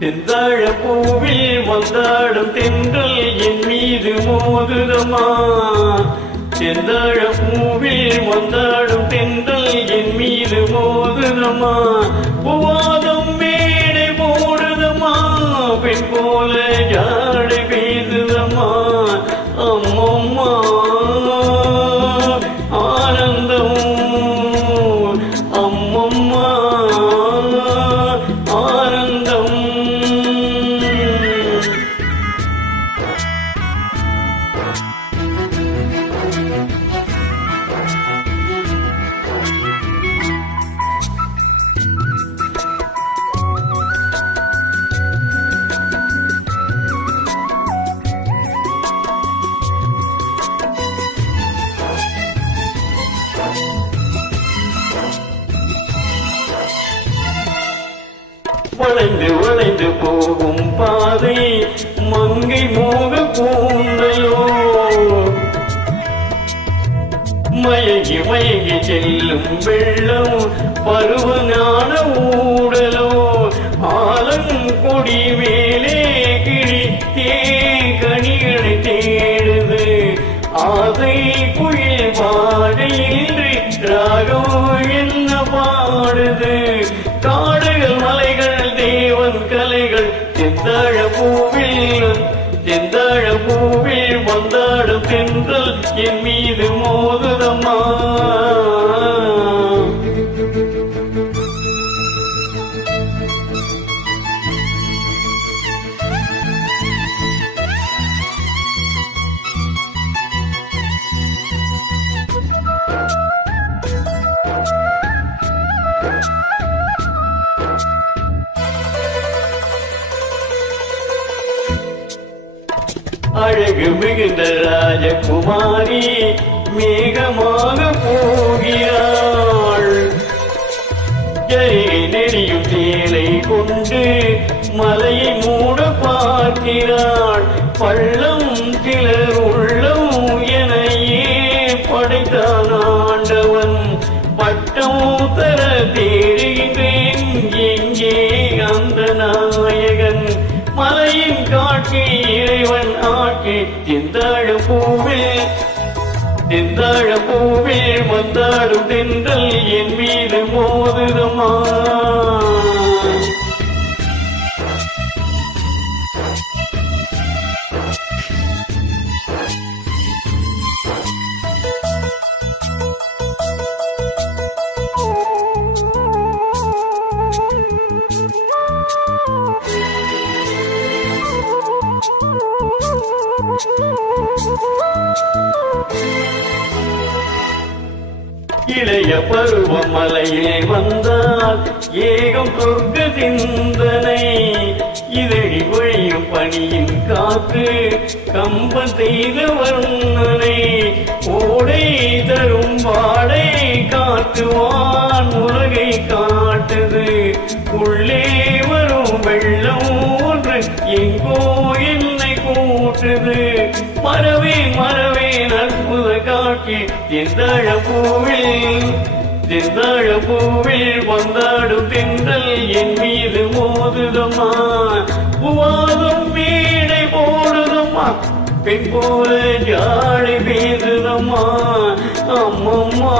செந்தாழ பூவில் வந்தாடும் தென்றல் என் மீது மோதுதமா. செந்தாழ பூவில் வந்தாடும் தென்றல் என் மீது மோதுதமா. பூவாதம் மேடை போடுதமா, பெண் போல ஜாடை பேசுதமா. அம்மம்மா ஆனந்தம், அம்மம்மா ஆனந்தம். வளைந்து வளைந்து போகும் பாதை மங்கை மோக கூந்தலோ. மயங்கி மயங்கி செல்லும் வெள்ளம் பருவஞான ஊடலோ. ஆலங்கொடி மேலே கிளி தேகணிகளை தேடுது. ஆதை குயில் பாடையின்றி ராகம் என்ன பாடுது. காடுகள் மலைகள் தேவன் கலைகள் செந்தாழ பூவில் வந்தாடும் தென்றல் என் மீது மோதுதம்மா. அழகு மிகுந்த ராஜகுமாரி மேகமாக போகிறாள். ஜரிகை நெறியும் சேலை கொண்டு மலையை மூட பார்க்கிறாள். பள்ளம் கிளர் உள்ளம் எனையே படைத்தான் ஆண்டவன். பட்டம் தர தேடுகின்றேன் எங்கே அந்த நாயகன். மலையின் காட்சி இறைவன் ஆட்சி. செந்தாழ பூவில் வந்தாடும் தென்றல் என் மீது மோதுதமா. இளைய பருவ மலையில் வந்தால் ஏகம் சொர்க்க சிந்தனை. இதழி ஒழியும் பணியின் காத்து கம்பன் செய்த வர்ணனை. ஓடை தரும் வாடை காட்டுவான் உலகை காட்டுது. உள்ளே வரும் வெள்ளம் ஒன்று எங்கோ என்னை கூட்டுது. மறவேன் அற்புத காட்சி. செந்தாழ பூவில் வந்தாடும் தென்றல் என் மீது மோதுதம்மா. பூவாதம் மேடை போடுதம்மா, பெண் போல ஜாடை பேசுதம்மா. அம்மம்மா